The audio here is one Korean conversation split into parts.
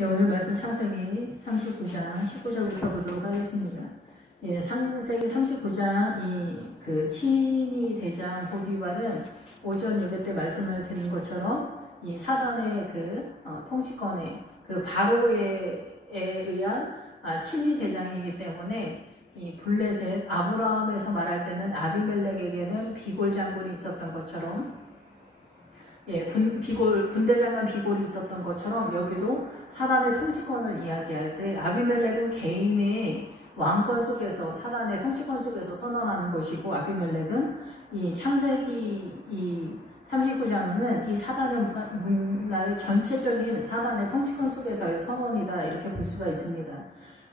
예, 오늘 말씀 창세기 39장 19절부터 보도록 하겠습니다. 예, 창세기 39장 그 친위 대장 보디발은 오전 예배 때 말씀을 드린 것처럼 이 사단의 통치권에 바로에 의한 친위 대장이기 때문에 이 블레셋 아브라함에서 말할 때는 아비멜렉에게는 비골 장군이 있었던 것처럼 군대장관 비골이 있었던 것처럼 여기도 사단의 통치권을 이야기할 때 아비멜렉은 개인의 왕권 속에서 사단의 통치권 속에서 선언하는 것이고, 아비멜렉은 이 창세기 39장은 이 사단의 문화의 전체적인 사단의 통치권 속에서의 선언이다, 이렇게 볼 수가 있습니다.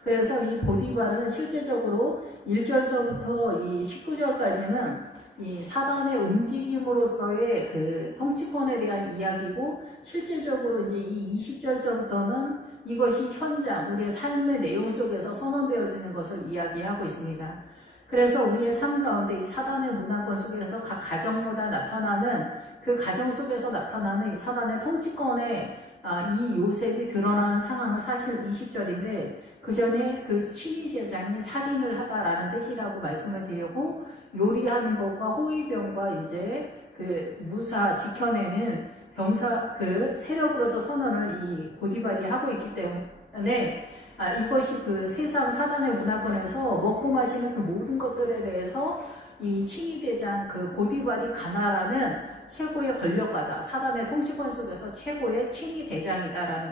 그래서 이 보디발은 실제적으로 1절서부터 이 19절까지는 이 사단의 움직임으로서의 통치권에 대한 이야기고, 실제적으로 이제 이 20절서부터는 이것이 현장, 우리의 삶의 내용 속에서 선언되어지는 것을 이야기하고 있습니다. 그래서 우리의 삶 가운데 이 사단의 문화권 속에서 각 가정마다 나타나는 그 가정 속에서 나타나는 이 사단의 통치권에 이 요셉이 드러나는 상황은 사실 20절인데, 그 전에 그 친위대장이 살인을 하다라는 뜻이라고 말씀을 드리고, 요리하는 것과 호위병과 이제 무사 지켜내는 병사 세력으로서 선언을 이 보디발이 하고 있기 때문에 이것이 세상 사단의 문화권에서 먹고 마시는 그 모든 것들에 대해서 이 친위대장 보디발이 가나라는 최고의 권력가다, 사단의 통치권 속에서 최고의 친위대장이다라는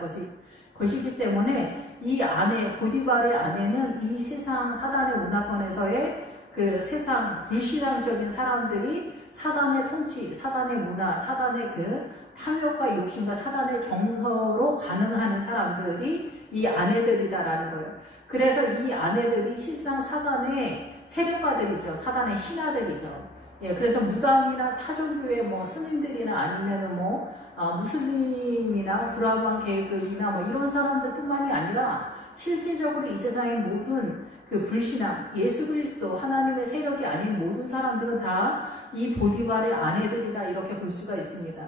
것이기 때문에 이 안에, 보디발의 안에는 이 세상 사단의 문화권에서의 세상 불신앙적인 사람들이 사단의 통치, 사단의 문화, 사단의 탐욕과 욕심과 사단의 정서로 반응하는 사람들이 이 아내들이다라는 거예요. 그래서 이 아내들이 실상 사단의 세력가들이죠. 사단의 신하들이죠. 예, 그래서 무당이나 타종교회 스님들이나 아니면은 무슬림이나 브라만 계급이나 이런 사람들뿐만이 아니라 실제적으로 이 세상의 모든 불신앙, 예수 그리스도 하나님의 세력이 아닌 모든 사람들은 다 이 보디발의 아내들이다, 이렇게 볼 수가 있습니다.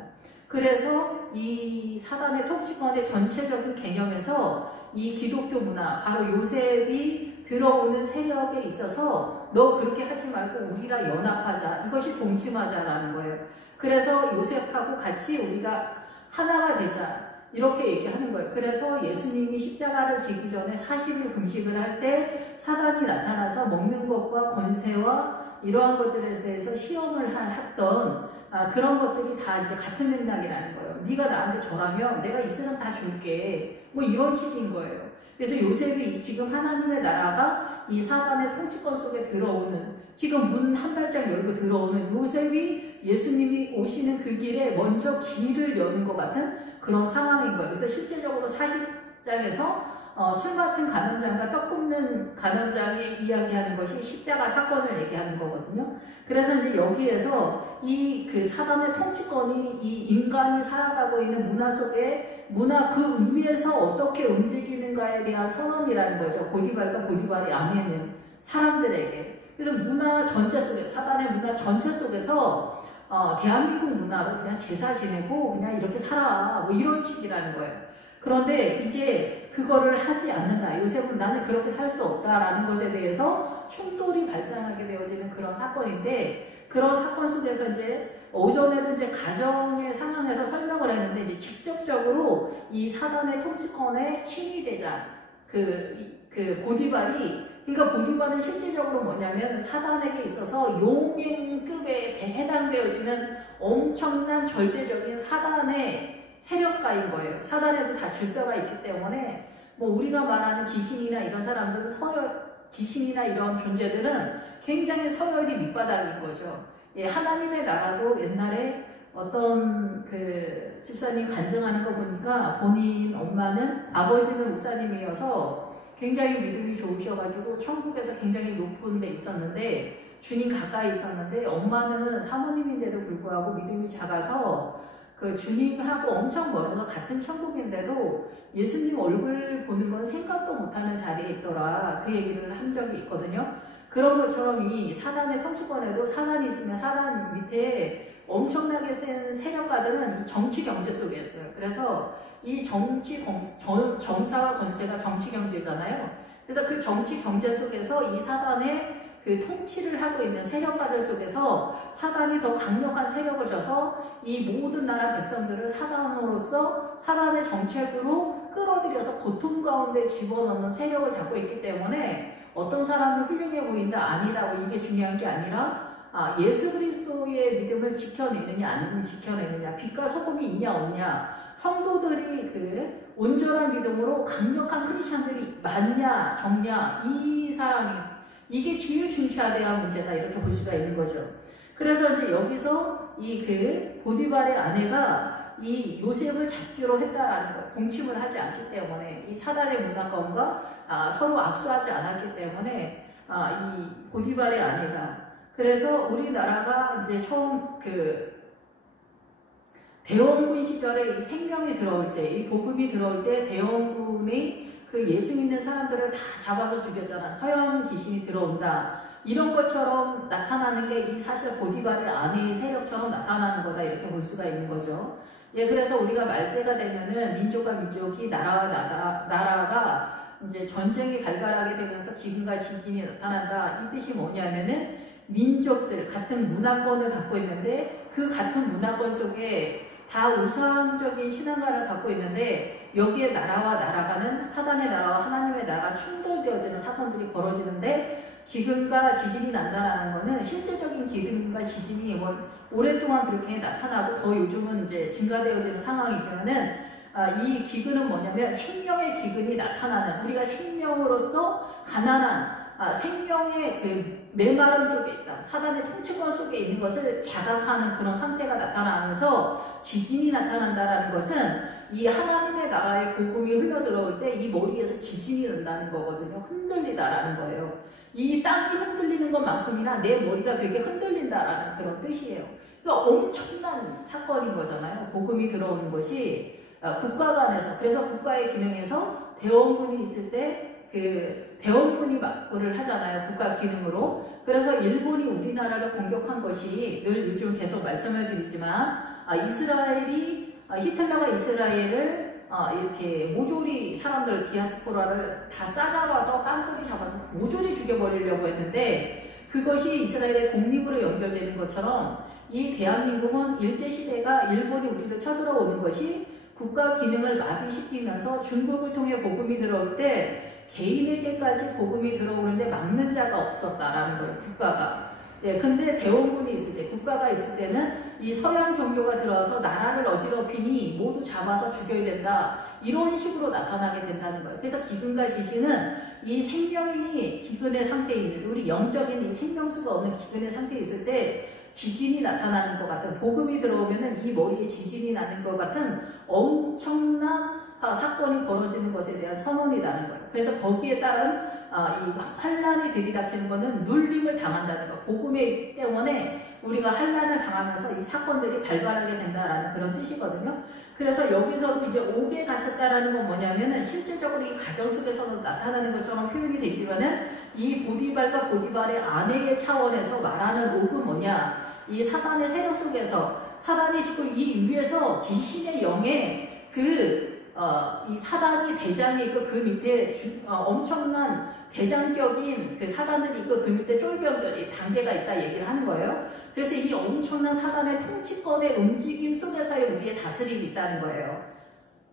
그래서 이 사단의 통치권의 전체적인 개념에서 이 기독교 문화, 바로 요셉이 들어오는 세력에 있어서 너 그렇게 하지 말고 우리랑 연합하자, 이것이 동침하자라는 거예요. 그래서 요셉하고 같이 우리가 하나가 되자, 이렇게 얘기하는 거예요. 그래서 예수님이 십자가를 지기 전에 40일 금식을 할 때 사단이 나타나서 먹는 것과 권세와 이러한 것들에 대해서 시험을 했던 그런 것들이 다 이제 같은 맥락이라는 거예요. 네가 나한테 절하면 내가 이 사람 다 줄게, 이런 식인 거예요. 그래서 요셉이 지금 하나님의 나라가 이 사단의 통치권 속에 들어오는, 지금 문 한 발짝 열고 들어오는 요셉이 예수님이 오시는 그 길에 먼저 길을 여는 것 같은 그런 상황인 거예요. 그래서 실제적으로 40장에서 술 맡은 간원장과 떡 굽는 간원장이 이야기하는 것이 십자가 사건을 얘기하는 거거든요. 그래서 이제 여기에서 사단의 통치권이 이 인간이 살아가고 있는 문화 속에 그 의미에서 어떻게 움직이는가에 대한 선언이라는 거죠. 보디발과 보디발의 아내는 사람들에게. 그래서 문화 전체 속에, 사단의 문화 전체 속에서 대한민국 문화로 그냥 제사 지내고 그냥 이렇게 살아, 이런 식이라는 거예요. 그런데 이제 그거를 하지 않는다. 요셉은 나는 그렇게 살 수 없다라는 것에 대해서 충돌이 발생하게 되어지는 그런 사건인데, 그런 사건 속에서 이제 오전에도 이제 가정의 상황에서 설명을 했는데, 이제 직접적으로 이 사단의 통치권의 친위대장, 보디발이, 그러니까 보디발은 실질적으로 뭐냐면 사단에게 있어서 용인급에 해당되어지는 엄청난 절대적인 사단의 세력가인 거예요. 사단에도 다 질서가 있기 때문에 우리가 말하는 귀신이나 이런 사람들은 귀신이나 이런 존재들은 굉장히 서열이 밑바닥인 거죠. 예, 하나님의 나라도 옛날에 어떤 집사님 간증하는 거 보니까 본인 엄마는, 아버지는 목사님이어서 굉장히 믿음이 좋으셔가지고 천국에서 굉장히 높은 데 있었는데, 주님 가까이 있었는데, 엄마는 사모님인데도 불구하고 믿음이 작아서 주님하고 엄청 멀어서 같은 천국인데도 예수님 얼굴 보는 건 생각도 못하는 자리에 있더라, 그 얘기를 한 적이 있거든요. 그런 것처럼 이 사단의 통치권에도 사단이 있으면 사단 밑에 엄청나게 센 세력가들은 이 정치 경제 속에 있어요. 그래서 이 정사와 권세가 정치 경제잖아요. 그래서 그 정치 경제 속에서 이 사단의 그 통치를 하고 있는 세력가들 속에서 사단이 더 강력한 세력을 져서 이 모든 나라 백성들을 사단으로서 사단의 정책으로 끌어들여서 고통 가운데 집어넣는 세력을 잡고 있기 때문에 어떤 사람이 훌륭해 보인다 아니다 이게 중요한 게 아니라 예수 그리스도의 믿음을 지켜내느냐 안 지켜내느냐 빛과 소금이 있냐 없냐 성도들이 그 온전한 믿음으로 강력한 크리스찬들이 많냐 적냐 이 사랑이 이게 제일 중차대한 문제다 이렇게 볼 수가 있는 거죠. 그래서 이제 여기서 이 그 보디발의 아내가 이 요셉을 잡기로 했다라는 거 동침을 하지 않기 때문에 이 사단의 문화권과 서로 악수하지 않았기 때문에 이 보디발의 아내가 그래서 우리나라가 이제 처음 그 대원군 시절에 이 생명이 들어올 때, 이 복음이 들어올 때 대원군이 그 예수 믿는 사람들을 다 잡아서 죽였잖아. 서양 귀신이 들어온다. 이런 것처럼 나타나는 게 이 사실 보디발의 아내의 세력처럼 나타나는 거다. 이렇게 볼 수가 있는 거죠. 예, 그래서 우리가 말세가 되면은 민족과 민족이 나라가 이제 전쟁이 발발하게 되면서 기근과 지진이 나타난다. 이 뜻이 뭐냐면은 민족들 같은 문화권을 갖고 있는데 그 같은 문화권 속에 다 우상적인 신앙가를 갖고 있는데 여기에 나라와 나라가는 사단의 나라와 하나님의 나라가 충돌되어지는 사건들이 벌어지는데 기근과 지진이 난다라는 거는 실제적인 기근과 지진이 뭐 오랫동안 그렇게 나타나고 더 요즘은 이제 증가되어지는 상황이지만은 이 기근은 뭐냐면 생명의 기근이 나타나는 우리가 생명으로서 가난한 생명의 그 메마름 속에 있다. 사단의 통치권 속에 있는 것을 자각하는 그런 상태가 나타나면서 지진이 나타난다라는 것은 이 하나님의 나라의 복음이 흘러들어올 때 이 머리에서 지진이 난다는 거거든요. 흔들리다라는 거예요. 이 땅이 흔들리는 것만큼이나 내 머리가 그렇게 흔들린다라는 그런 뜻이에요. 그러니까 엄청난 사건인 거잖아요. 복음이 들어오는 것이 국가 간에서 그래서 국가의 기능에서 대원군이 있을 때 그 대원군이 막고를 하잖아요. 국가 기능으로. 그래서 일본이 우리나라를 공격한 것이 늘 요즘 계속 말씀을 드리지만 이스라엘이 히틀러가 이스라엘을 이렇게 모조리 사람들 디아스포라를 다 싸잡아서 깡그리 잡아서 모조리 죽여버리려고 했는데 그것이 이스라엘의 독립으로 연결되는 것처럼 이 대한민국은 일제시대가 일본이 우리를 쳐들어오는 것이 국가 기능을 마비시키면서 중국을 통해 복음이 들어올 때 개인에게까지 복음이 들어오는데 막는 자가 없었다라는 거예요. 국가가. 예, 근데 대원군이 있을 때, 국가가 있을 때는 이 서양 종교가 들어와서 나라를 어지럽히니 모두 잡아서 죽여야 된다. 이런 식으로 나타나게 된다는 거예요. 그래서 기근과 지진은 이 생명이 기근의 상태에 있는, 우리 영적인 이 생명수가 없는 기근의 상태에 있을 때 지진이 나타나는 것 같은, 복음이 들어오면은 이 머리에 지진이 나는 것 같은 엄청난 사건이 벌어지는 것에 대한 선언이라는 거예요. 그래서 거기에 따른 이 환란이 들이닥치는 것은 눌림을 당한다는 거. 복음의 때문에 우리가 환란을 당하면서 이 사건들이 발발하게 된다라는 그런 뜻이거든요. 그래서 여기서도 이제 옥에 갇혔다라는 건 뭐냐면은 실제적으로 이 가정 속에서도 나타나는 것처럼 표현이 되지만은 이 보디발과 보디발의 아내의 차원에서 말하는 옥은 뭐냐? 이 사단의 세력 속에서 사단이 지금 이 위에서 귀신의 영에 이 사단이 대장이 있고 그 밑에 엄청난 대장격인 그 사단들이 있고 그 밑에 쫄병들이 단계가 있다 얘기를 하는 거예요. 그래서 이 엄청난 사단의 통치권의 움직임 속에서의 우리의 다스림이 있다는 거예요.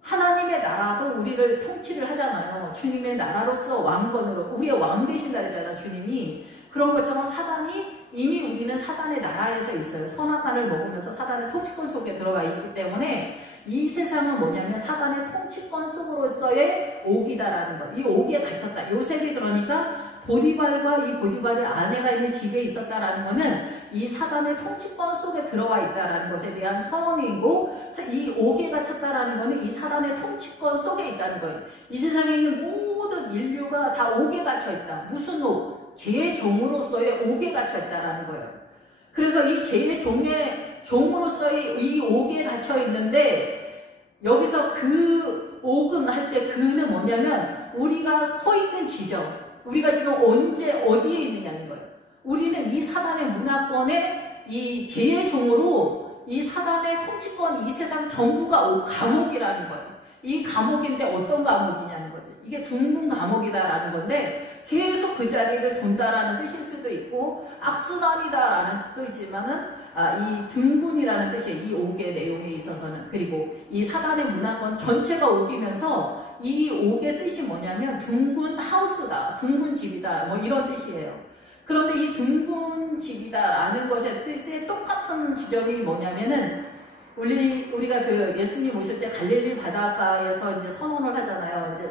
하나님의 나라도 우리를 통치를 하잖아요. 주님의 나라로서 왕권으로 우리의 왕 되신다 그러잖아요. 주님이. 그런 것처럼 사단이 이미 우리는 사단의 나라에서 있어요. 선악과를 먹으면서 사단의 통치권 속에 들어가 있기 때문에 이 세상은 뭐냐면 사단의 통치권 속으로서의 옥이다라는 거. 이 옥에 갇혔다. 요셉이 그러니까 보디발과 이 보디발의 아내가 있는 집에 있었다라는 거는 이 사단의 통치권 속에 들어와 있다라는 것에 대한 선언이고 이 옥에 갇혔다라는 거는 이 사단의 통치권 속에 있다는 거예요. 이 세상에 있는 모든 인류가 다 옥에 갇혀 있다. 무슨 옥? 제 종으로서의 옥에 갇혀 있다라는 거예요. 그래서 이 제 종으로서의 이 옥에 갇혀 있는데 여기서 그 옥은 할 때 그는 뭐냐면 우리가 서 있는 지점, 우리가 지금 언제 어디에 있느냐는 거예요. 우리는 이 사단의 문화권의 이 제의 종으로 이 사단의 통치권 이 세상 전부가 감옥이라는 거예요. 이 감옥인데 어떤 감옥이냐는 거지. 이게 둥근 감옥이다라는 건데 계속 그 자리를 돈다라는 뜻일 수도 있고 악순환이다라는 뜻도 있지만은 이 둥근이라는 뜻이 이 옥의 내용에 있어서는, 그리고 이 사단의 문화권 전체가 옥이면서 이 옥의 뜻이 뭐냐면 둥근 하우스다, 둥근 집이다, 뭐 이런 뜻이에요. 그런데 이 둥근 집이다라는 것의 뜻에 똑같은 지점이 뭐냐면은 우리가 그 예수님 오실 때 갈릴리 바닷가에서 이제 선언을 하잖아요. 이제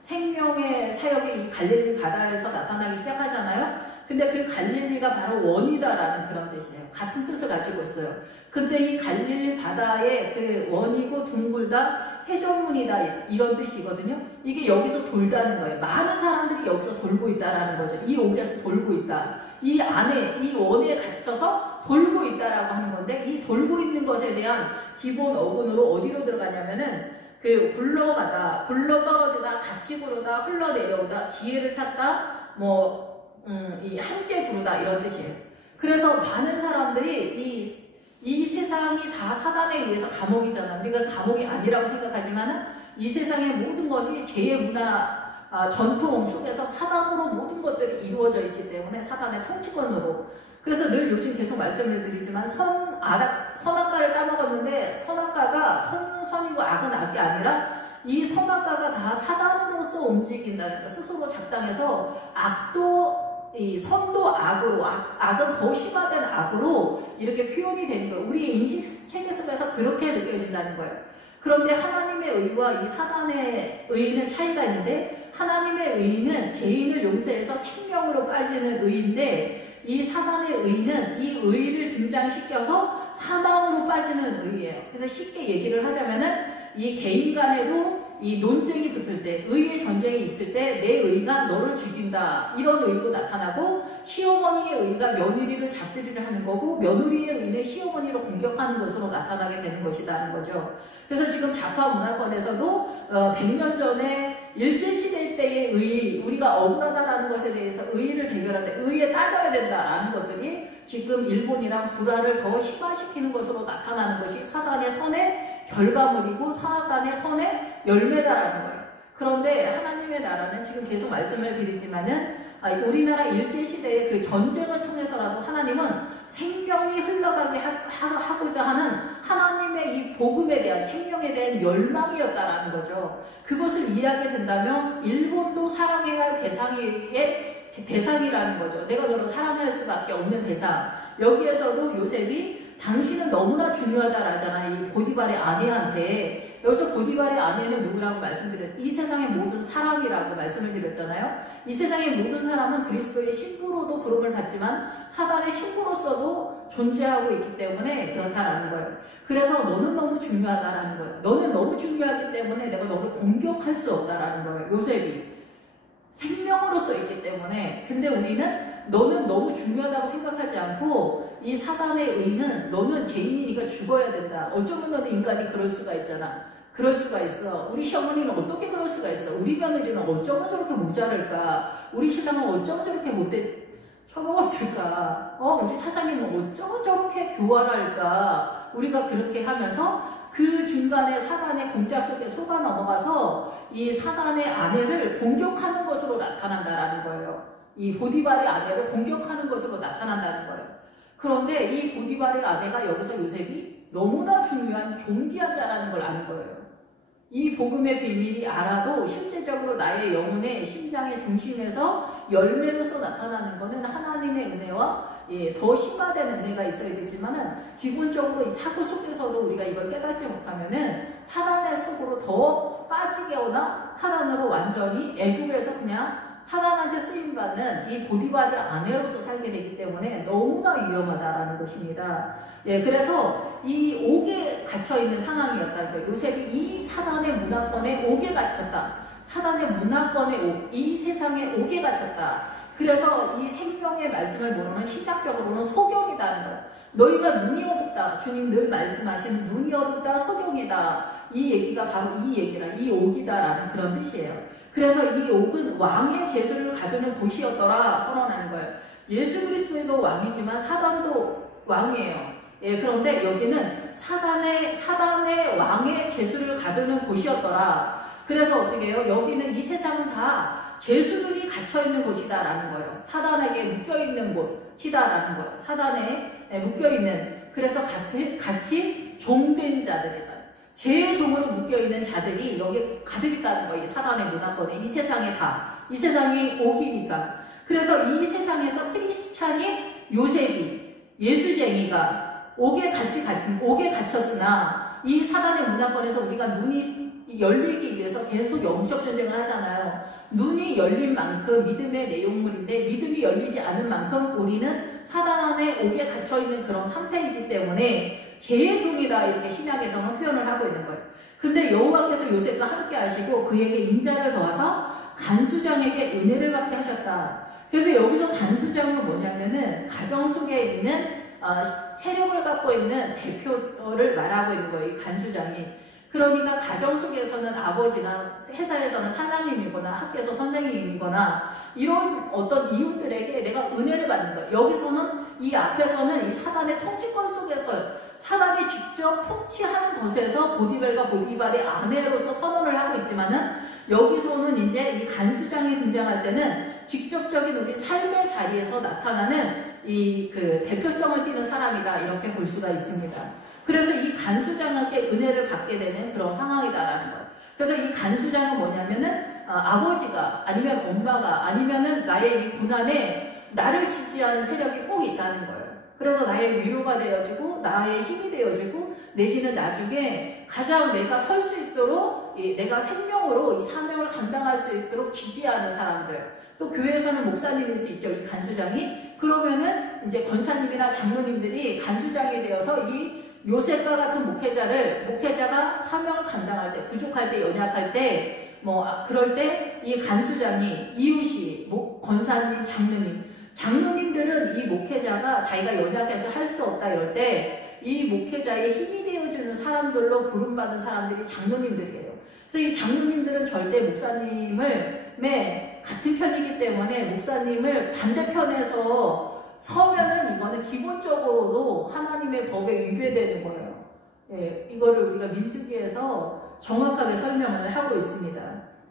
생명의 사역이 이 갈릴리 바다에서 나타나기 시작하잖아요. 근데 그 갈릴리가 바로 원이다라는 그런 뜻이에요. 같은 뜻을 가지고 있어요. 근데 이 갈릴리 바다의 그 원이고 둥글다, 해전문이다 이런 뜻이거든요. 이게 여기서 돌다는 거예요. 많은 사람들이 여기서 돌고 있다라는 거죠. 이 옥에서 돌고 있다. 이 안에, 이 원에 갇혀서 돌고 있다라고 하는 건데, 이 돌고 있는 것에 대한 기본 어근으로 어디로 들어가냐면은 그 굴러가다, 굴러떨어지다, 같이 구르다, 흘러내려오다, 기회를 찾다, 이 함께 구르다 이런 뜻이에요. 그래서 많은 사람들이 이 세상이 다 사단에 의해서 감옥이잖아. 우리가 감옥이 아니라고 생각하지만은 이 세상의 모든 것이 제의 문화, 전통 속에서 사단으로 모든 것들이 이루어져 있기 때문에, 사단의 통치권으로. 그래서 늘 요즘 계속 말씀을 드리지만 선악과를 따먹었는데 선악과가 선이고 악은 악이 아니라 이 선악과가 다 사단으로서 움직인다는 거, 스스로 작당해서 이 선도 악으로, 악은 더 심화된 악으로 이렇게 표현이 되는 거예요. 우리의 인식 체계 속에서 그렇게 느껴진다는 거예요. 그런데 하나님의 의와 이 사단의 의는 차이가 있는데, 하나님의 의는 죄인을 용서해서 생명으로 빠지는 의인데, 이 사단의 의는 이 의를 등장시켜서 사망으로 빠지는 의예요. 그래서 쉽게 얘기를 하자면은 이 개인 간에도 이 논쟁이 붙을 때, 의의 전쟁이 있을 때 내 의가 너를 죽인다 이런 의도 나타나고, 시어머니의 의가 며느리를 잡들이를 하는 거고, 며느리의 의는 시어머니를 공격하는 것으로 나타나게 되는 것이라는 거죠. 그래서 지금 좌파 문화권에서도 100년 전에 일제시대 때의 의, 우리가 억울하다라는 것에 대해서 의의를 대결하는데 의에 따져야 된다라는 것들이 지금 일본이랑 불화를 더 심화시키는 것으로 나타나는 것이 사단의 선의 결과물이고 사단의 선의 열매다라는 거예요. 그런데 하나님의 나라는 지금 계속 말씀을 드리지만은 우리나라 일제시대의 그 전쟁을 통해서라도 하나님은 생명이 흘러가게 하고자 하는 하나님의 이 복음에 대한, 생명에 대한 열망이었다라는 거죠. 그것을 이해하게 된다면 일본도 사랑해야 할 대상이라는 거죠. 내가 너를 사랑할 수밖에 없는 대상. 여기에서도 요셉이 당신은 너무나 중요하다라잖아, 이 보디발의 아내한테. 여기서 보디발의 아내는 누구라고 이 세상의 모든 사람이라고 말씀을 드렸잖아요. 이 세상의 모든 사람은 그리스도의 신부로도 부름을 받지만 사단의 신부로서도 존재하고 있기 때문에 그렇다라는 거예요. 그래서 너는 너무 중요하다라는 거예요. 너는 너무 중요하기 때문에 내가 너를 공격할 수 없다라는 거예요. 요셉이 생명으로서 있기 때문에. 근데 우리는 너는 너무 중요하다고 생각하지 않고, 이 사단의 의는 너는 죄인이니까 죽어야 된다. 어쩌면 너는 인간이 그럴 수가 있잖아. 그럴 수가 있어. 우리 시어머니는 어떻게 그럴 수가 있어. 우리 며느리는 어쩌면 저렇게 모자랄까. 우리 신랑은 어쩌면 저렇게 못돼 처먹었을까. 우리 사장님은 어쩌면 저렇게 교활할까. 우리가 그렇게 하면서 그 중간에 사단의 공작 속에 속아 넘어가서 이 사단의 아내를 공격하는 것으로 나타난다라는 거예요. 이 보디발의 아내를 공격하는 것으로 나타난다는 거예요. 그런데 이 보디발의 아내가 여기서 요셉이 너무나 중요한 존귀한 자라는 걸 아는 거예요. 이 복음의 비밀이 알아도 실제적으로 나의 영혼의 심장의 중심에서 열매로서 나타나는 것은 하나님의 은혜와 더 심화된 은혜가 있어야 되지만은, 기본적으로 이 사고 속에서도 우리가 이걸 깨닫지 못하면은 사단의 속으로 더 빠지게 오나 사단으로 완전히 애국에서 그냥 사단한테 쓰임받는 이 보디발의 아내로서 살게 되기 때문에 너무나 위험하다라는 것입니다. 그래서 이 옥에 갇혀있는 상황이었다. 요셉이 이 사단의 문화권에 옥에 갇혔다. 사단의 문화권의 옥, 이 세상의 옥에 갇혔다. 그래서 이 생명의 말씀을 모르면 신학적으로는 소경이다는 거예요. 너희가 눈이 어둡다. 주님 늘 말씀하신 눈이 어둡다, 소경이다. 이 얘기가 바로 이 얘기라, 이 옥이다라는 그런 뜻이에요. 그래서 이 옥은 왕의 제수를 가두는 곳이었더라 선언하는 거예요. 예수 그리스도도 왕이지만 사단도 왕이에요. 예, 그런데 여기는 사단의 왕의 죄수를 가두는 곳이었더라. 그래서 어떻게 해요? 여기는 이 세상은 다 죄수들이 갇혀있는 곳이다라는 거예요. 사단에게 묶여있는 곳이다라는 거예요. 사단에 묶여있는, 그래서 같이 종된 자들이다. 제종으로 묶여있는 자들이 여기 가득 있다는 거예요. 이 사단의 문화권에. 이 세상에 이 세상이 옥이니까. 그래서 이 세상에서 크리스찬이 요셉이, 예수쟁이가 옥에 갇혔으나 이 사단의 문화권에서 우리가 눈이 열리기 위해서 계속 영적 전쟁을 하잖아요. 눈이 열린 만큼 믿음의 내용물인데 믿음이 열리지 않은 만큼 우리는 사단 안에 옥에 갇혀있는 그런 상태이기 때문에 죄의 종이다, 이렇게 신약에서는 표현을 하고 있는 거예요. 근데 여호와께서 요셉과 함께 하시고 그에게 인자를 더하서 간수장에게 은혜를 받게 하셨다. 그래서 여기서 간수장은 뭐냐면은 가정 속에 있는 세력을 갖고 있는 대표를 말하고 있는 거예요. 이 간수장이. 그러니까 가정 속에서는 아버지나 회사에서는 사장님이거나 학교에서 선생님이거나 이런 어떤 이웃들에게 내가 은혜를 받는 거예요. 여기서는 이 앞에서는 이 사단의 통치권 속에서 사단이 직접 통치하는 것에서 보디발과 보디발의 아내로서 선언을 하고 있지만은 여기서는 이제 이 간수장이 등장할 때는 직접적인 우리 삶의 자리에서 나타나는 이 그 대표성을 띠는 사람이다, 이렇게 볼 수가 있습니다. 그래서 이 간수장에게 은혜를 받게 되는 그런 상황이다라는 거예요. 그래서 이 간수장은 뭐냐면은 아버지가 아니면 엄마가 아니면은 나의 이 고난에 나를 지지하는 세력이 꼭 있다는 거예요. 그래서 나의 위로가 되어지고 나의 힘이 되어지고 내지는 나중에 가장 내가 설 수 있도록 내가 생명으로 이 사명을 감당할 수 있도록 지지하는 사람들, 또 교회에서는 목사님일 수 있죠, 이 간수장이. 그러면은 이제 권사님이나 장로님들이 간수장이 되어서 이 요셉과 같은 목회자가 사명을 감당할 때, 부족할 때, 연약할 때, 그럴 때 이 간수장이, 이웃이, 권사님, 장로님들은 이 목회자가 자기가 연약해서 할 수 없다 이럴 때 이 목회자의 힘이 되어주는 사람들로 부름받은 사람들이 장로님들이에요. 그래서 이 장로님들은 절대 목사님을 같은 편이기 때문에 목사님을 반대편에서 서면은 이거는 기본적으로도 하나님의 법에 위배되는 거예요. 예, 이거를 우리가 민수기에서 정확하게 설명을 하고 있습니다.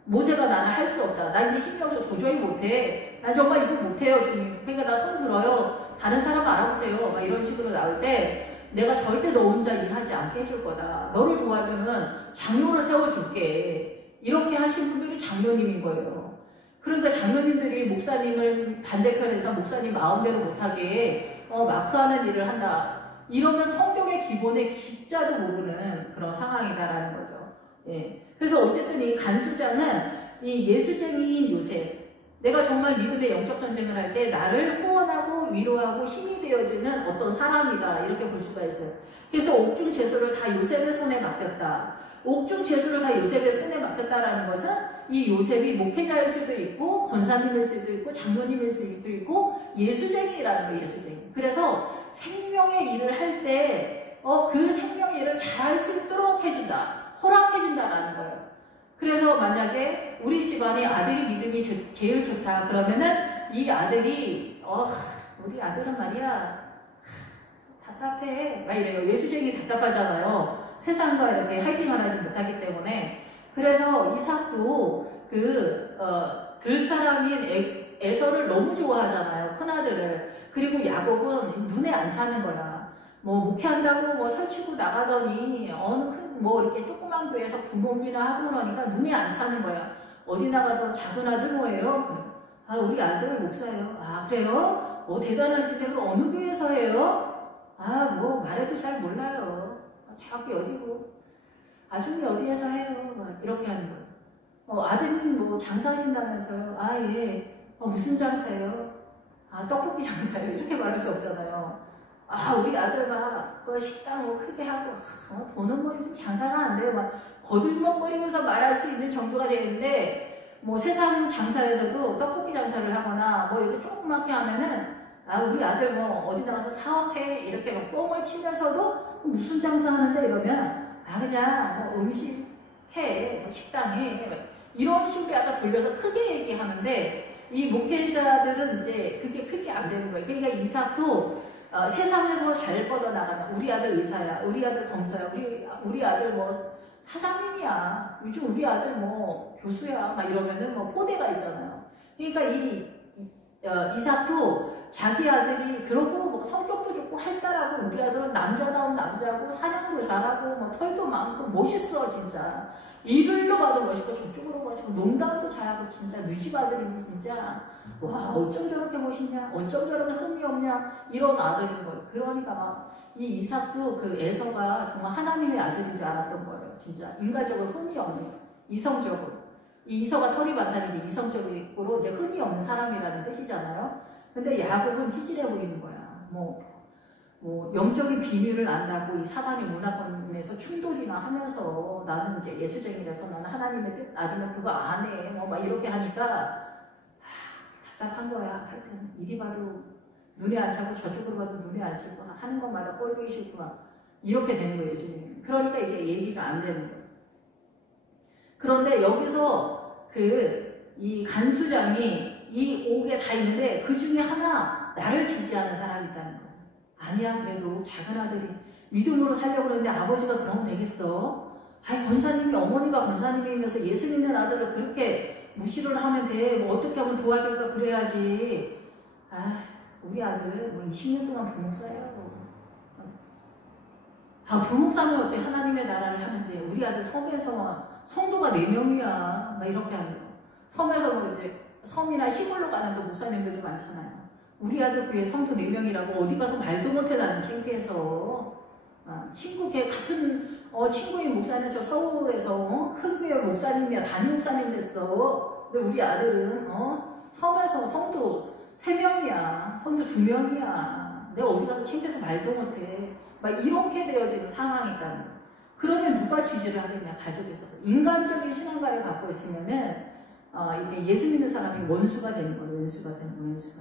모세가 나는 할 수 없다. 나 이제 힘이 없어 도저히 못해. 난 정말 이거 못해요, 주님. 그러니까 나 손 들어요. 다른 사람 알아보세요. 막 이런 식으로 나올 때 내가 절대 너 혼자 일하지 않게 해줄 거다. 너를 도와주는 장로를 세워줄게. 이렇게 하신 분들이 장로님인 거예요. 그러니까 장로님들이 목사님을 반대편에서 목사님 마음대로 못하게 마크하는 일을 한다. 이러면 성경의 기본의 기자도 모르는 그런 상황이다라는 거죠. 예. 그래서 어쨌든 이 간수장은 이 예수쟁이인 요셉, 내가 정말 믿음의 영적 전쟁을 할 때 나를 후원하고 위로하고 힘이 되어지는 어떤 사람이다, 이렇게 볼 수가 있어요. 그래서 옥중 죄수를 다 요셉의 손에 맡겼다. 옥중 죄수를 다 요셉의 손에 맡겼다라는 것은 이 요셉이 목회자일 수도 있고 권사님일 수도 있고 장로님일 수도 있고 예수쟁이라는 거예요. 예수쟁이. 그래서 생명의 일을 할 때 그 생명의 일을 잘할 수 있도록 해준다, 허락해준다라는 거예요. 그래서 만약에 우리 집안에 아들이 믿음이 제일 좋다 그러면은 이 아들이 우리 아들은 말이야 답답해 막 이래요. 예수쟁이 답답하잖아요. 세상과 이렇게 화이팅을 하지 못하기 때문에. 그래서 이삭도 들사람인 에서를 너무 좋아하잖아요, 큰아들을. 그리고 야곱은 눈에 안 차는 거야. 목회한다고 설치고 나가더니 이렇게 조그만 교회에서 부모님이나 하고 그러니까 눈에 안 차는 거야. 어디 나가서 작은 아들 뭐예요? 우리 아들 목사예요. 그래요? 대단하신데 그럼 어느 교회에서 해요? 말해도 잘 몰라요. 저기 어디고 아중이 어디에서 해요? 이렇게 하는 거예요. 아드님 장사하신다면서요? 예. 무슨 장사예요? 떡볶이 장사예요. 이렇게 말할 수 없잖아요. 우리 아들가 그 식당 크게 하고 돈은 좀 장사가 안 돼요. 막 거들먹거리면서 말할 수 있는 정도가 되는데 세상 장사에서도 떡볶이 장사를 하거나 이렇게 조그맣게 하면은 우리 아들 어디 나가서 사업해 이렇게 막 뻥을 치면서도 무슨 장사하는데 이러면 그냥 음식 해 식당에 이런 식으로 약간 돌려서 크게 얘기하는데 이 목회자들은 이제 그게 크게 안 되는 거예요. 그러니까 이삭도 세상에서 잘 뻗어나가는 우리 아들 의사야, 우리 아들 검사야, 우리 아들 뭐 사장님이야, 요즘 우리 아들 뭐 교수야, 막 이러면은 뭐 포대가 있잖아요. 그러니까 이삭도 자기 아들이 그러고 뭐 성격도 좋고 활달하고 우리 아들은 남자다운 남자고 사냥도 잘하고 뭐 털도 많고 멋있어 진짜. 이리로 봐도 멋있고 저쪽으로 멋있고 농담도 잘하고 진짜 누집 아들이지 진짜. 와 어쩜 저렇게 멋있냐, 어쩜 저렇게 흠이 없냐, 이런 아들인 거예요. 그러니까 막 이 이삭도 그 에서가 정말 하나님의 아들인 줄 알았던 거예요. 진짜 인간적으로 흠이 없는, 이성적으로. 이 이서가 털이 많다는 게 이성적으로 이제 흠이 없는 사람이라는 뜻이잖아요. 근데 야곱은 치질해 보이는 거야. 뭐 영적인 비밀을 안다고 이 사단의 문화권에서 충돌이나 하면서 나는 이제 예수쟁이라서 나는 하나님의 뜻 아니면 그거 안 해. 뭐 막 이렇게 하니까 답답한 거야. 하여튼 이리 봐도 눈에 안 차고 저쪽으로 봐도 눈에 안 차고 하는 것마다 꼴보기 싫고 막 이렇게 되는 거예요. 예수님. 그러니까 이게 얘기가 안 되는 거예요. 그런데 여기서 이 간수장이 이 옥에 다 있는데 그 중에 하나 나를 지지하는 사람이 있다는 거야. 아니야 그래도 작은 아들이 믿음으로 살려고 그러는데 아버지가 그러면 되겠어? 아이 권사님이 어머니가 권사님이면서 예수 믿는 아들을 그렇게 무시를 하면 돼. 뭐 어떻게 하면 도와줄까 그래야지. 아 우리 아들 뭐 20년 동안 부목사야. 부목사는 어때? 하나님의 나라를 하면 돼. 우리 아들 섬에서 성도가 4명이야. 막 이렇게 하는 거. 섬에서 뭐 이제 섬이나 시골로 가는 또 목사님들도 많잖아요. 우리 아들 교회 성도 4명이라고 어디 가서 말도 못해 나는 창피해서. 친구 걔 같은 친구인 목사는 저 서울에서 큰 교회 목사님이야. 담임 목사님 됐어. 근데 우리 아들은 섬에서 성도 3명이야. 성도 2명이야. 내가 어디 가서 창피해서 말도 못해. 막 이렇게 되어지는 상황이 있다는 거예요. 그러면 누가 지지를 하겠냐? 가족에서. 인간적인 신앙가를 갖고 있으면은 이게 예수 믿는 사람이 원수가 되는 거예요. 원수가.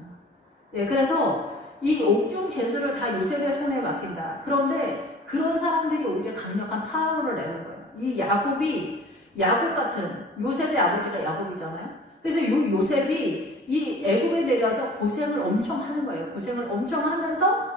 네, 그래서 이 옥중 제수를 다 요셉의 손에 맡긴다. 그런데 그런 사람들이 오히려 강력한 파워를 내는 거예요. 이 야곱 같은 요셉의 아버지가 야곱이잖아요. 그래서 요셉이 이 애굽에 내려서 고생을 엄청 하는 거예요. 고생을 엄청 하면서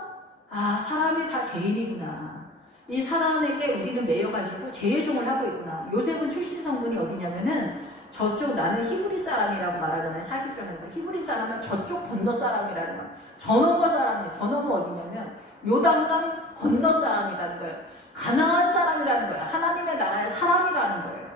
사람이 다 죄인이구나. 이 사단에게 우리는 매여가지고 죄의종을 하고 있구나. 요셉은 출신 성분이 어디냐면은 저쪽 나는 히브리 사람이라고 말하잖아요. 40장에서 히브리 사람은 저쪽 건너 사람이라는 거예요. 저너머 사람이에요. 저너머 어디냐면 요단강 건너 사람이라는 거예요. 가나안 사람이라는 거예요. 하나님의 나라의 사람이라는 거예요.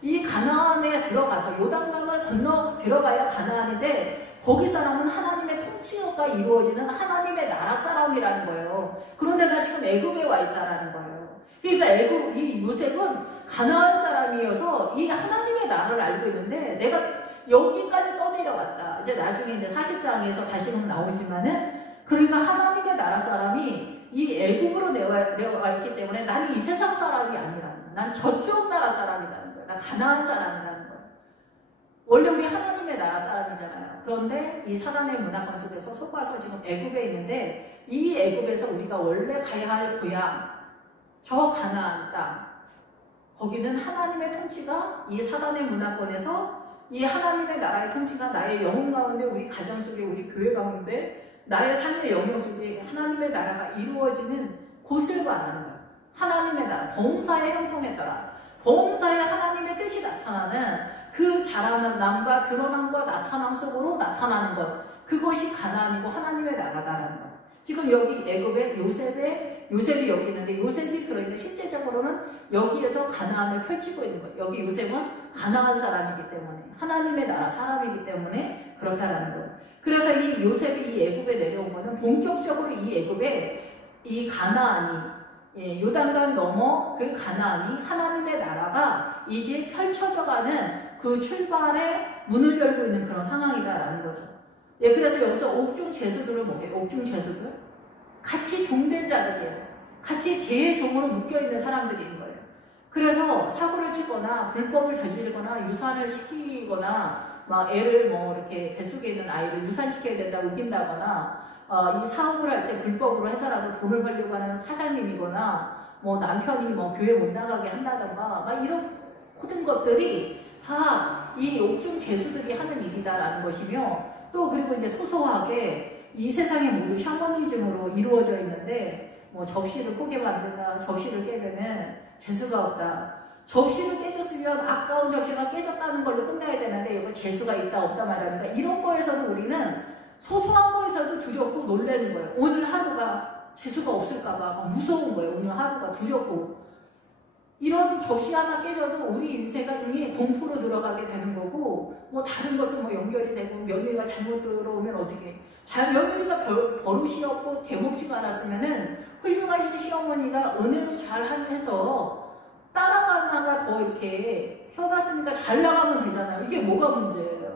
이 가나안에 들어가서 요단강을 건너 들어가야 가나안인데 거기 사람은 하나님의 통치가 이루어지는 하나님의 나라 사람이라는 거예요. 그런데 나 지금 애굽에 와 있다라는 거예요. 그러니까 이 요셉은 가나안 사람이어서 이 하나님의 나라를 알고 있는데 내가 여기까지 떠내려왔다. 이제 나중에 이제 40장에서 다시금 나오지만은 그러니까 하나님의 나라 사람이 이 애굽으로 내려와 있기 때문에 나는 이 세상 사람이 아니라는 거야. 난 저쪽 나라 사람이라는 거야. 난 가나안 사람이라는 거야. 원래 우리 하나님의 나라 사람이잖아요. 그런데 이 사단의 문화권 속에서 속아서 지금 애굽에 있는데 이 애굽에서 우리가 원래 가야 할 고향, 저 가나안 땅, 거기는 하나님의 통치가 이 사단의 문화권에서 이 하나님의 나라의 통치가 나의 영혼 가운데, 우리 가정 속에, 우리 교회 가운데, 나의 삶의 영역 속에 하나님의 나라가 이루어지는 곳을 말하는 거예요. 하나님의 나라, 범사의 형통에 따라 범사에 하나님의 뜻이 나타나는 그 자라남과 드러남과 나타남 속으로 나타나는 것, 그것이 가나안이고 하나님의 나라다라는 것. 지금 여기 애굽에 요셉이 여기 있는데 요셉이 그러니까 실제적으로는 여기에서 가나안을 펼치고 있는 거예요. 여기 요셉은 가나안 사람이기 때문에, 하나님의 나라 사람이기 때문에 그렇다라는 거예요. 그래서 이 요셉이 이 애굽에 내려온 거는 본격적으로 이 애굽에 이 가나안이, 요단강 넘어 그 가나안이 하나님의 나라가 이제 펼쳐져가는 그 출발의 문을 열고 있는 그런 상황이다라는 거죠. 그래서 여기서 옥중 죄수들을 뭐예요? 옥중 죄수들? 같이 종된 자들이에요. 같이 죄의 종으로 묶여있는 사람들인 거예요. 그래서 사고를 치거나 불법을 저지르거나 유산을 시키거나 막 애를 뭐 이렇게 뱃속에 있는 아이를 유산시켜야 된다고 우긴다거나 이 사업을 할 때 불법으로 해서라도 돈을 벌려고 하는 사장님이거나 뭐 남편이 뭐 교회 못 나가게 한다던가 막 이런 모든 것들이 다 이 옥중 죄수들이 하는 일이다라는 것이며, 또 그리고 이제 소소하게 이 세상이 모두 샤머니즘으로 이루어져 있는데 뭐 접시를 포개 만든다, 접시를 깨면 재수가 없다. 접시를 깨졌으면 아까운 접시가 깨졌다는 걸로 끝나야 되는데 이거 재수가 있다 없다 말하니까 이런 거에서도 우리는 소소한 거에서도 두렵고 놀라는 거예요. 오늘 하루가 재수가 없을까봐 무서운 거예요. 오늘 하루가 두렵고 이런 접시 하나 깨져도 우리 인생이 공포로 들어가게 되는 거고 뭐 다른 것도 뭐 연결이 되고 며느리가 잘못 들어오면 어떻게 며느리가 버릇이 없고 대먹지가 않았으면은 훌륭하신 시어머니가 은혜로 잘 해서 따라가다가 더 이렇게 펴갔으니까 잘 나가면 되잖아요. 이게 뭐가 문제예요?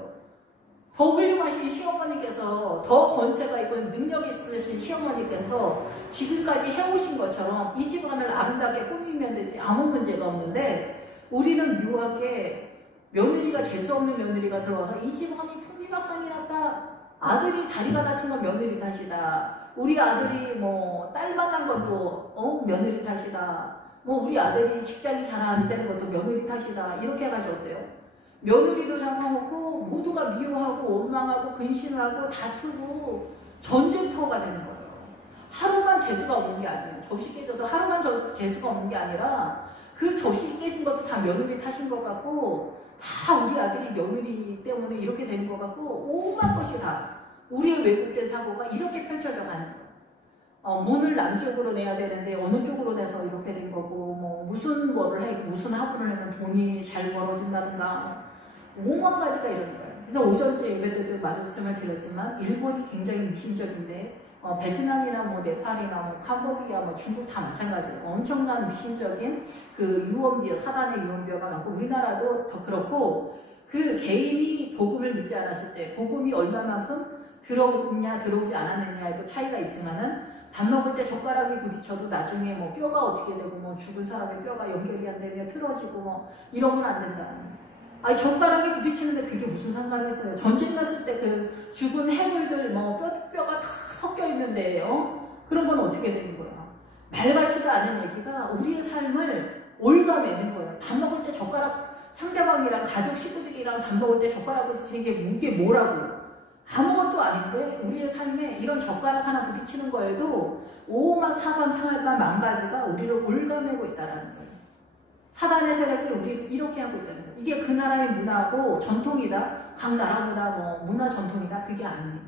더 훌륭하신 시어머니께서 더 권세가 있고 능력이 있으신 시어머니께서 지금까지 해오신 것처럼 이 집안을 아름답게 꾸미면 되지 아무 문제가 없는데 우리는 묘하게 며느리가 재수없는 며느리가 들어와서 이 집안이 풍지박산이 났다. 아들이 다리가 다친 건 며느리 탓이다. 우리 아들이 뭐 딸 만난 것도 며느리 탓이다. 뭐 우리 아들이 직장이 잘 안 되는 것도 며느리 탓이다. 이렇게 해가지고 어때요? 며느리도 잡아먹고 모두가 미워하고 원망하고 근심하고 다투고 전쟁터가 되는 거예요. 하루만 재수가 없는 게 아니에요. 접시 깨져서 하루만 재수가 없는 게 아니라 그 접시 깨진 것도 다 며느리 탓인 것 같고 다 우리 아들이 며느리 때문에 이렇게 되는 것 같고 오만 것이 다 우리의 왜곡된 사고가 이렇게 펼쳐져 가는 거예요. 문을 남쪽으로 내야 되는데 어느 쪽으로 내서 이렇게 된 거고 뭐 무슨 뭐를 해 무슨 학원을 하면 돈이 잘 벌어진다든가 5만 가지가 이런 거예요. 그래서 오전째 예배 때도 말씀을 드렸지만 일본이 굉장히 미신적인데 베트남이나 뭐 네팔이나 뭐 캄보디아 뭐 중국 다 마찬가지예요. 엄청난 미신적인 그 유언비어 사단의 유언비어가 많고 우리나라도 더 그렇고 그 개인이 복음을 믿지 않았을 때 복음이 얼마만큼 들어오냐 들어오지 않았느냐에도 차이가 있지만은 밥 먹을 때 젓가락이 부딪혀도 나중에 뭐 뼈가 어떻게 되고 뭐 죽은 사람의 뼈가 연결이 안 되면 틀어지고 뭐 이러면 안 된다. 아니 젓가락이 부딪히는데 그게 무슨 상관이 있어요? 전쟁 갔을 때 그 죽은 해물들 뭐 뼈가 다 섞여 있는데 그런 건 어떻게 되는 거야? 말 같지도 않은 얘기가 우리의 삶을 올가매는 거예요. 밥 먹을 때 젓가락 상대방이랑 가족 식구들이랑 밥 먹을 때 젓가락 부딪히는 게 이게 뭐라고? 아무것도 아닌데 우리의 삶에 이런 젓가락 하나 부딪히는 거에도 오만 사관 평알만 만 가지가 우리를 올가매고 있다는 거예요. 사단의 세력이 우리를 이렇게 하고 있다는 거예요. 이게 그 나라의 문화고 전통이다. 각 나라마다 뭐 문화 전통이다. 그게 아니에요.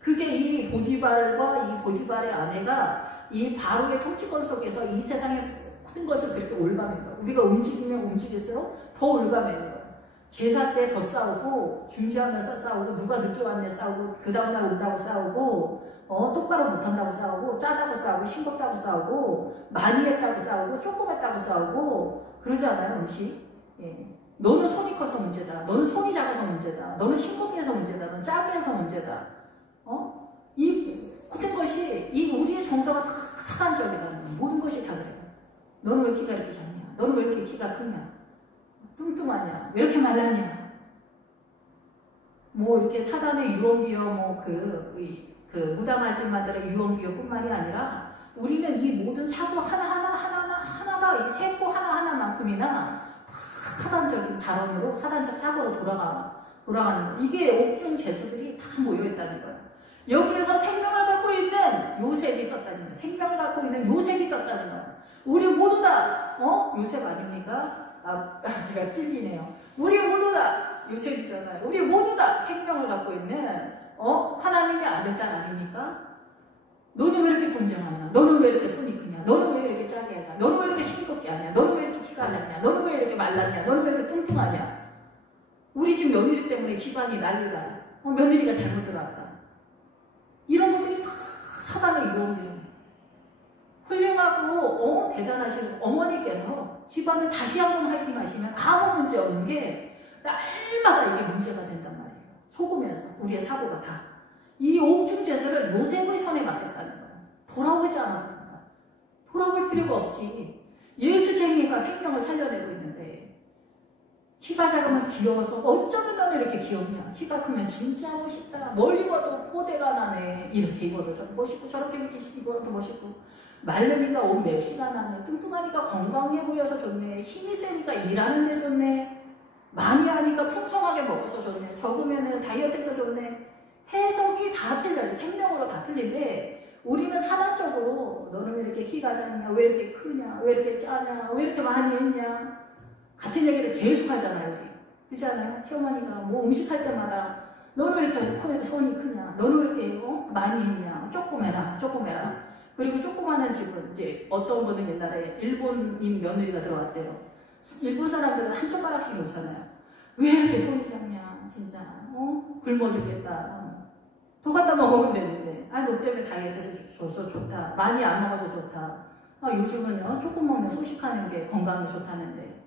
그게 이 보디발과 이 보디발의 아내가 이 바로의 통치권 속에서 이 세상의 모든 것을 그렇게 올가매는 거예요. 우리가 움직이면 움직일수록 더 올가매는 거예요. 제사 때 더 싸우고 준비하면서 싸우고 누가 늦게 왔네 싸우고 그 다음날 온다고 싸우고 똑바로 못한다고 싸우고 짜다고 싸우고 싱겁다고 싸우고 많이 했다고 싸우고 조금 했다고 싸우고 그러지 않아요 음식? 예. 너는 손이 커서 문제다. 너는 손이 작아서 문제다. 너는 싱겁게 해서 문제다. 너는 짜게 해서 문제다. 이 모든 것이 이 우리의 정서가 다 사단적이라는 모든 것이 다 그래요. 너는 왜 키가 이렇게 작냐? 너는 왜 이렇게 키가 크냐? 뚱뚱하냐? 왜 이렇게 말라냐? 뭐 이렇게 사단의 유언비어 뭐 그 무당 아줌마들의 유언비어뿐만이 아니라 우리는 이 모든 사고 하나가 이 세포 하나하나만큼이나 다 사단적인 발언으로 사단적 사고로 돌아가는 거예요. 이게 옥중 재수들이 다 모여 있다는 거예요. 여기에서 생명을 갖고 있는 요셉이 떴다는 거예요. 생명을 갖고 있는 요셉이 떴다는 거예요. 우리 모두 다 요셉 아닙니까? 제가 찔리네요. 우리 모두 다 요셉이잖아요. 우리 모두 다 생명을 갖고 있는 하나님의 아들 딸 아닙니까? 너는 왜 이렇게 공정하냐? 너는 왜 이렇게 손이 크냐? 너는 왜 이렇게 짜게 하냐? 너는 왜 이렇게 싱겁게 하냐? 너는 왜 이렇게 키가 작냐? 너는 왜 이렇게 말랐냐? 너는 왜 이렇게 뚱뚱하냐? 우리 집 며느리 때문에 집안이 난리다. 며느리가 잘못 들어왔다. 이런 것들이 다 사단의 유언비어예요. 훌륭하고 대단하신 어머니께서 집안을 다시 한번 화이팅 하시면 아무 문제 없는 게 날마다 이게 문제가 된단 말이에요. 속으면서 우리의 사고가 다. 이 옥중제수를 요셉의 손에 맡겼다는 거예요. 돌아오지 않아도 된다. 돌아올 필요가 없지. 예수쟁이가 생명을 살려내고 있는데 키가 작으면 귀여워서 어쩌면 너는 이렇게 귀엽냐. 키가 크면 진짜 멋있다. 뭘 입어도 뽀대가 나네. 이렇게 입어도 좀 멋있고 저렇게 입어도 멋있고 말르니까 옷 맵시가 나네. 뚱뚱하니까 건강해 보여서 좋네. 힘이 세니까 일하는데 좋네. 많이 하니까 풍성하게 먹어서 좋네. 적으면은 다이어트해서 좋네. 해석이 다 다 틀려요. 생명으로 다 틀린데 우리는 사단적으로 너는 왜 이렇게 키가 작냐, 왜 이렇게 크냐, 왜 이렇게 짜냐, 왜 이렇게 많이 했냐 같은 얘기를 계속 하잖아요. 우리. 그렇지 않아요? 시어머니가 뭐 음식할 때마다 너는 왜 이렇게 손이 크냐, 너는 왜 이렇게 많이 했냐, 조금 해라, 조금 해라. 그리고 조그마한 집은 이제 어떤 분은 옛날에 일본인 며느리가 들어왔대요. 일본 사람들은 한 젓가락씩 놓잖아요. 왜 이렇게 손이 작냐, 진짜 굶어 죽겠다. 더 갖다 먹으면 되는데, 너 때문에 다이어트 줘서 좋다. 많이 안 먹어서 좋다. 요즘은 조금 먹는 소식하는 게 건강에 좋다는데,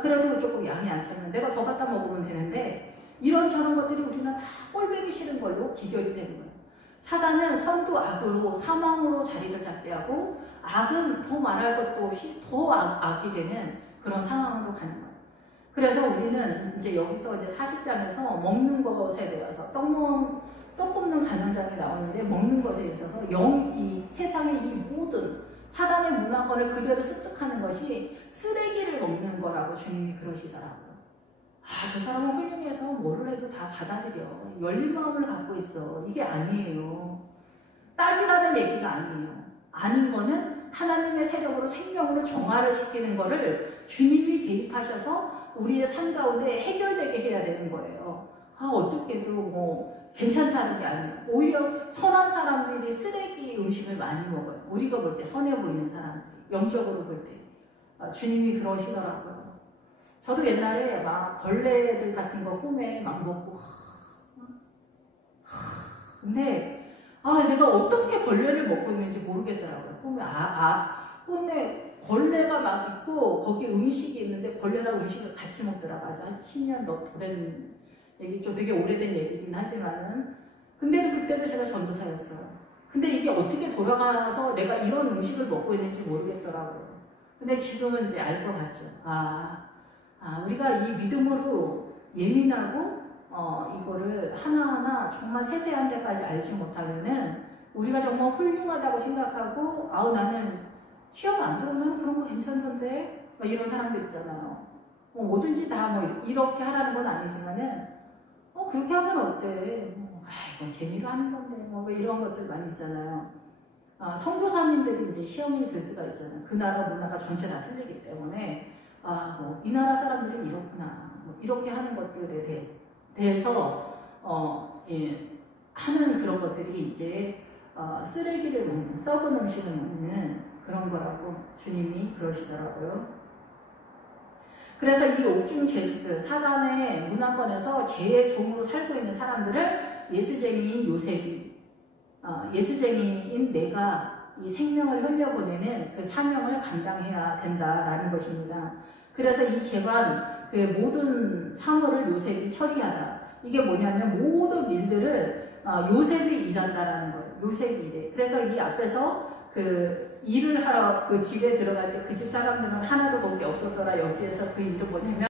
그래도 조금 양이 안 차면 내가 더 갖다 먹으면 되는데, 이런 저런 것들이 우리는 다 꼴보기 싫은 걸로 기결이 되는 거예요. 사단은 선도 악으로 사망으로 자리를 잡게 하고, 악은 더 말할 것도 없이 더 악이 되는 그런 상황으로 가는 거예요. 그래서 우리는 이제 여기서 이제 40장에서 먹는 것에 대해서 떡 굽는 간장장이 나오는데, 먹는 것에 있어서 이 세상의 이 모든 사단의 문화권을 그대로 습득하는 것이 쓰레기를 먹는 거라고 주님이 그러시더라고요. 저 사람은 훌륭해서 뭐를 해도 다 받아들여. 열린 마음을 갖고 있어. 이게 아니에요. 따지라는 얘기가 아니에요. 아닌 거는 하나님의 세력으로 생명으로 정화를 시키는 거를 주님이 개입하셔서 우리의 삶 가운데 해결되게 해야 되는 거예요. 어떻게도 괜찮다는 게 아니에요. 오히려 선한 사람들이 쓰레기 음식을 많이 먹어요. 우리가 볼 때 선해 보이는 사람들이, 영적으로 볼 때. 주님이 그러시더라고요. 저도 옛날에 막 벌레들 같은 거 꿈에 막 먹고, 근데 내가 어떻게 벌레를 먹고 있는지 모르겠더라고요. 꿈에 벌레가 막 있고 거기 음식이 있는데 벌레랑 음식을 같이 먹더라고요. 한 10년 더 된 얘기, 좀 되게 오래된 얘기긴 하지만은, 근데도 그때도 제가 전도사였어요. 근데 이게 어떻게 돌아가서 내가 이런 음식을 먹고 있는지 모르겠더라고요. 근데 지금은 이제 알 것 같죠. 우리가 이 믿음으로 예민하고 이거를 하나하나 정말 세세한 데까지 알지 못하면은 우리가 정말 훌륭하다고 생각하고, 나는 시험 안 들어오면 그런 거 괜찮던데 이런 사람들 있잖아요. 뭐든지 다 이렇게 하라는 건 아니지만은 그렇게 하면 어때? 이건 재미로 하는 건데 왜 이런 것들 많이 있잖아요. 선교사님들이 이제 시험이 될 수가 있잖아요. 그 나라 문화가 전체 다 틀리기 때문에 이 나라 사람들은 이렇구나, 이렇게 하는 것들에 대해서 하는 그런 것들이 이제 쓰레기를 먹는, 썩은 음식을 먹는 그런 거라고 주님이 그러시더라고요. 그래서 이 옥중 죄수들, 사단의 문화권에서 죄의 종으로 살고 있는 사람들을 예수쟁이인 요셉이, 예수쟁이인 내가 이 생명을 흘려보내는 그 사명을 감당해야 된다라는 것입니다. 그래서 이 재반, 그 모든 사물을 요셉이 처리하다. 이게 뭐냐면 모든 일들을 요셉이 일한다라는 거예요. 요셉이 일해. 그래서 이 앞에서 그 일을 하러 그 집에 들어갈 때 그 집 사람들은 하나도 볼 게 없었더라. 여기에서 그 일은 뭐냐면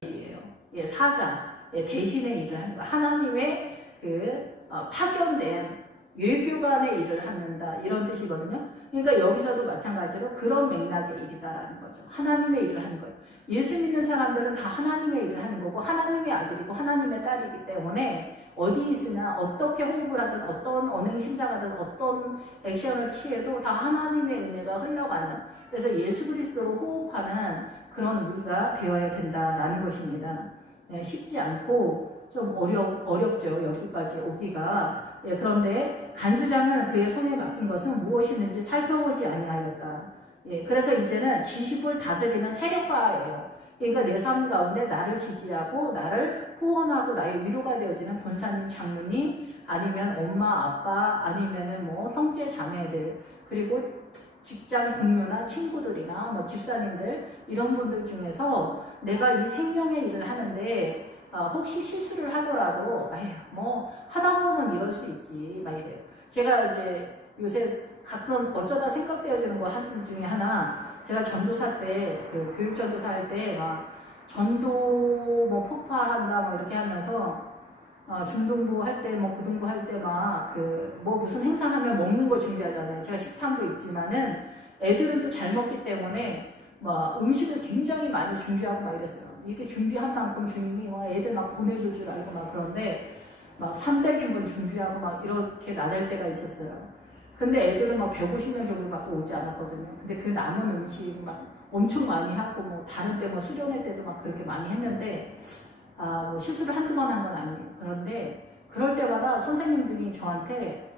사자, 대신의 일을 하는 거예요. 하나님의 그 파견된 외교관의 일을 하는다, 이런 뜻이거든요. 그러니까 여기서도 마찬가지로 그런 맥락의 일이다라는 거죠. 하나님의 일을 하는 거예요. 예수 믿는 사람들은 다 하나님의 일을 하는 거고 하나님의 아들이고 하나님의 딸이기 때문에 어디 있으나 어떻게 호흡을 하든 어떤 언행 심사가든 어떤 액션을 취해도 다 하나님의 은혜가 흘러가는, 그래서 예수 그리스도로 호흡하는 그런 우리가 되어야 된다라는 것입니다. 쉽지 않고 좀 어렵죠. 여기까지 오기가. 그런데 간수장은 그의 손에 맡긴 것은 무엇이든지 살펴보지 아니하였다. 그래서 이제는 지식을 다스리는 세력화예요. 그러니까 내 삶 가운데 나를 지지하고 나를 후원하고 나의 위로가 되어지는 권사님, 장로님, 아니면 엄마, 아빠, 아니면은 형제, 자매들, 그리고 직장 동료나 친구들이나 집사님들, 이런 분들 중에서 내가 이 생명의 일을 하는데 혹시 실수를 하더라도 하다 보면 이럴 수 있지 막 이래요. 제가 이제 요새 가끔 어쩌다 생각되어지는 거 중에 하나, 제가 전도사 때, 그 교육 전도사 할 때 전도 폭파한다 이렇게 하면서 중등부 할 때 고등부 할 때 무슨 행사하면 먹는 거 준비하잖아요. 제가 식탐도 있지만은 애들은 또 잘 먹기 때문에 음식을 굉장히 많이 준비하고 이랬어요. 이렇게 준비한 만큼 주님이 애들 보내줄 줄 알고 그런데 막 300인분 준비하고 막 이렇게 나댈 때가 있었어요. 근데 애들은 막 150명 정도밖에 오지 않았거든요. 근데 그 남은 음식 막 엄청 많이 하고 뭐 다른 때 뭐 수련회 때도 막 그렇게 많이 했는데 뭐 실수를 한두 번 한 건 아니에요. 그런데 그럴 때마다 선생님들이 저한테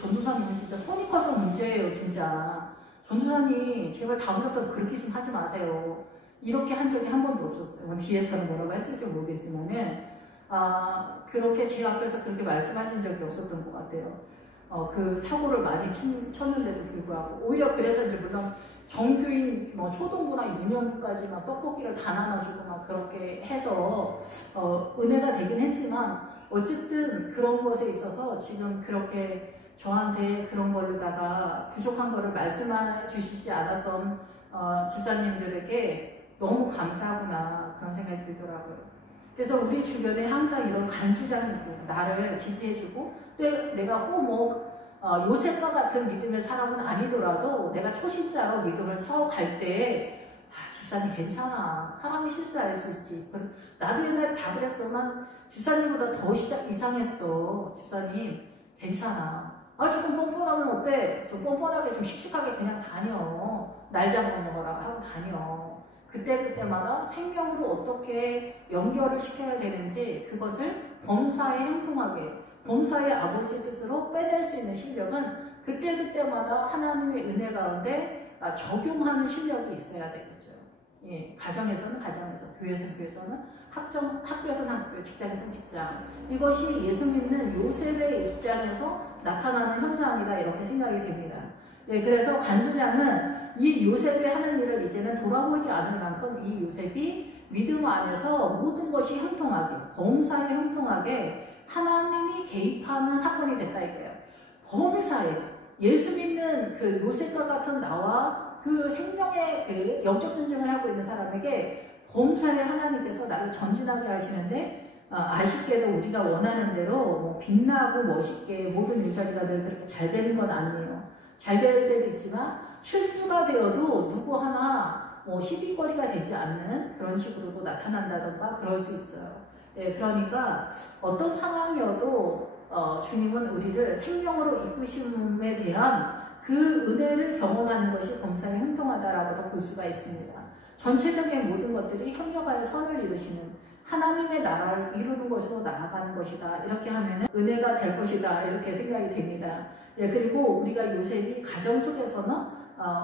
전도사님은 진짜 손이 커서 문제예요, 진짜. 전도사님 제발 다음부터 그렇게 좀 하지 마세요. 이렇게 한 적이 한 번도 없었어요. 뭐 뒤에서는 뭐라고 했을지 모르겠지만은 그렇게 제 앞에서 그렇게 말씀하신 적이 없었던 것 같아요. 그 사고를 많이 쳤는데도 불구하고 오히려 그래서 이제 물론 정교인 뭐 초등부나 유년부까지 막 떡볶이를 다 나눠주고 막 그렇게 해서 은혜가 되긴 했지만 어쨌든 그런 것에 있어서 지금 그렇게 저한테 그런 걸로다가 부족한 거를 말씀해 주시지 않았던 집사님들에게 너무 감사하구나 그런 생각이 들더라고요. 그래서 우리 주변에 항상 이런 간수장이 있어요. 나를 지지해주고 또 내가 꼭 뭐 요셉과 같은 믿음의 사람은 아니더라도 내가 초신자로 믿음을 사오갈 때 집사님 괜찮아. 사람이 실수할 수 있지. 나도 옛날에 다 그랬어. 난 집사님보다 더 이상했어. 집사님 괜찮아. 조금 뻔뻔하면 어때? 좀 뻔뻔하게 좀 씩씩하게 그냥 다녀. 날 잡아먹어라 하고 다녀. 그때마다 생명으로 어떻게 연결을 시켜야 되는지 그것을 범사에 행동하게 범사의 아버지 뜻으로 빼낼 수 있는 실력은 그때마다 하나님의 은혜 가운데 적용하는 실력이 있어야 되겠죠. 예, 가정에서는 가정에서, 교회에서는 교회에서는, 학교에서는 학교, 직장에서는 직장. 이것이 예수 믿는 요셉의 입장에서 나타나는 현상이다 이렇게 생각이 됩니다. 예, 그래서 간수장은 이 요셉이 하는 일을 이제는 돌아보지 않을 만큼 이 요셉이 믿음 안에서 모든 것이 형통하게, 범사에 형통하게 하나님이 개입하는 사건이 됐다 이거예요. 범사에 예수 믿는 그 요셉과 같은 나와 그 생명의 그 영적 전쟁을 하고 있는 사람에게 범사에 하나님께서 나를 전진하게 하시는데 아쉽게도 우리가 원하는 대로 뭐 빛나고 멋있게 모든 일처리가 늘 그렇게 잘 되는 건 아니에요. 잘 될 때도 있지만 실수가 되어도 누구 하나 뭐 시비거리가 되지 않는 그런 식으로도 나타난다던가 그럴 수 있어요. 예, 그러니까 어떤 상황이어도 주님은 우리를 생명으로 이끄심에 대한 그 은혜를 경험하는 것이 범사에 형통하다라고도 볼 수가 있습니다. 전체적인 모든 것들이 협력하여 선을 이루시는 하나님의 나라를 이루는 것으로 나아가는 것이다. 이렇게 하면 은혜가 될 것이다. 이렇게 생각이 됩니다. 예, 그리고 우리가 요셉이 가정 속에서는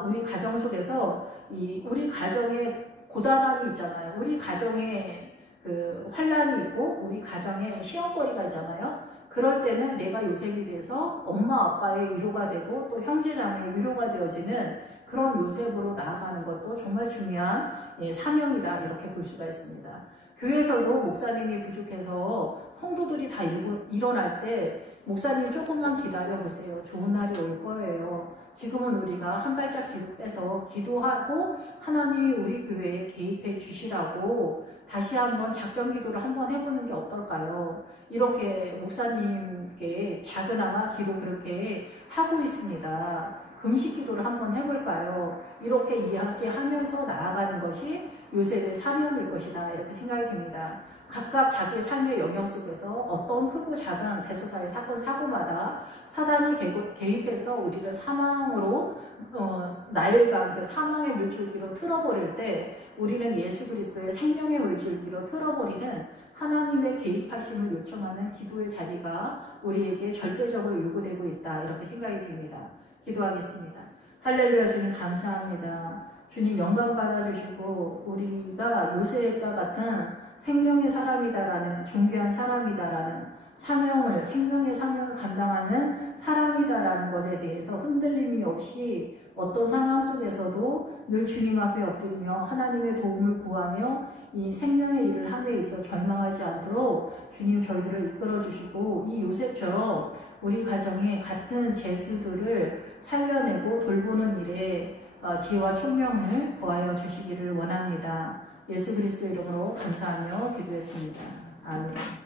우리 가정 속에서 우리 가정에 고단함이 있잖아요. 우리 가정에 그 환란이 있고 우리 가정에 시험거리가 있잖아요. 그럴 때는 내가 요셉이 돼서 엄마 아빠의 위로가 되고 또 형제자매의 위로가 되어지는 그런 요셉으로 나아가는 것도 정말 중요한 사명이다 이렇게 볼 수가 있습니다. 교회에서도 목사님이 부족해서 성도들이 다 일어날 때 목사님 조금만 기다려보세요. 좋은 날이 올 거예요. 지금은 우리가 한 발짝 뒤로 빼서 기도하고 하나님이 우리 교회에 개입해 주시라고 다시 한번 작전 기도를 한번 해보는 게 어떨까요? 이렇게 목사님께 작은아마 기도 그렇게 하고 있습니다. 금식 기도를 한번 해볼까요? 이렇게 이야기하면서 나아가는 것이 요셉의 사명일 것이다 이렇게 생각이 됩니다. 각각 자기의 삶의 영역 속에서 어떤 크고 작은 대소사의 사고마다 사단이 개입해서 우리를 사망으로 나일강 그 사망의 물줄기로 틀어버릴 때 우리는 예수 그리스도의 생명의 물줄기로 틀어버리는 하나님의 개입하심을 요청하는 기도의 자리가 우리에게 절대적으로 요구되고 있다 이렇게 생각이 됩니다. 기도하겠습니다. 할렐루야. 주님 감사합니다. 주님 영광 받아주시고 우리가 요셉과 같은 생명의 사람이다라는 존귀한 사람이다라는 생명의 사명을 감당하는 사람이다라는 것에 대해서 흔들림이 없이 어떤 상황 속에서도 늘 주님 앞에 엎드리며 하나님의 도움을 구하며 이 생명의 일을 함에 있어 절망하지 않도록 주님 저희들을 이끌어 주시고 이 요셉처럼 우리 가정에 같은 재수들을 살려내고 돌보는 일에 지혜와 총명을 더하여 주시기를 원합니다. 예수 그리스도 이름으로 감사하며 기도했습니다. 아멘.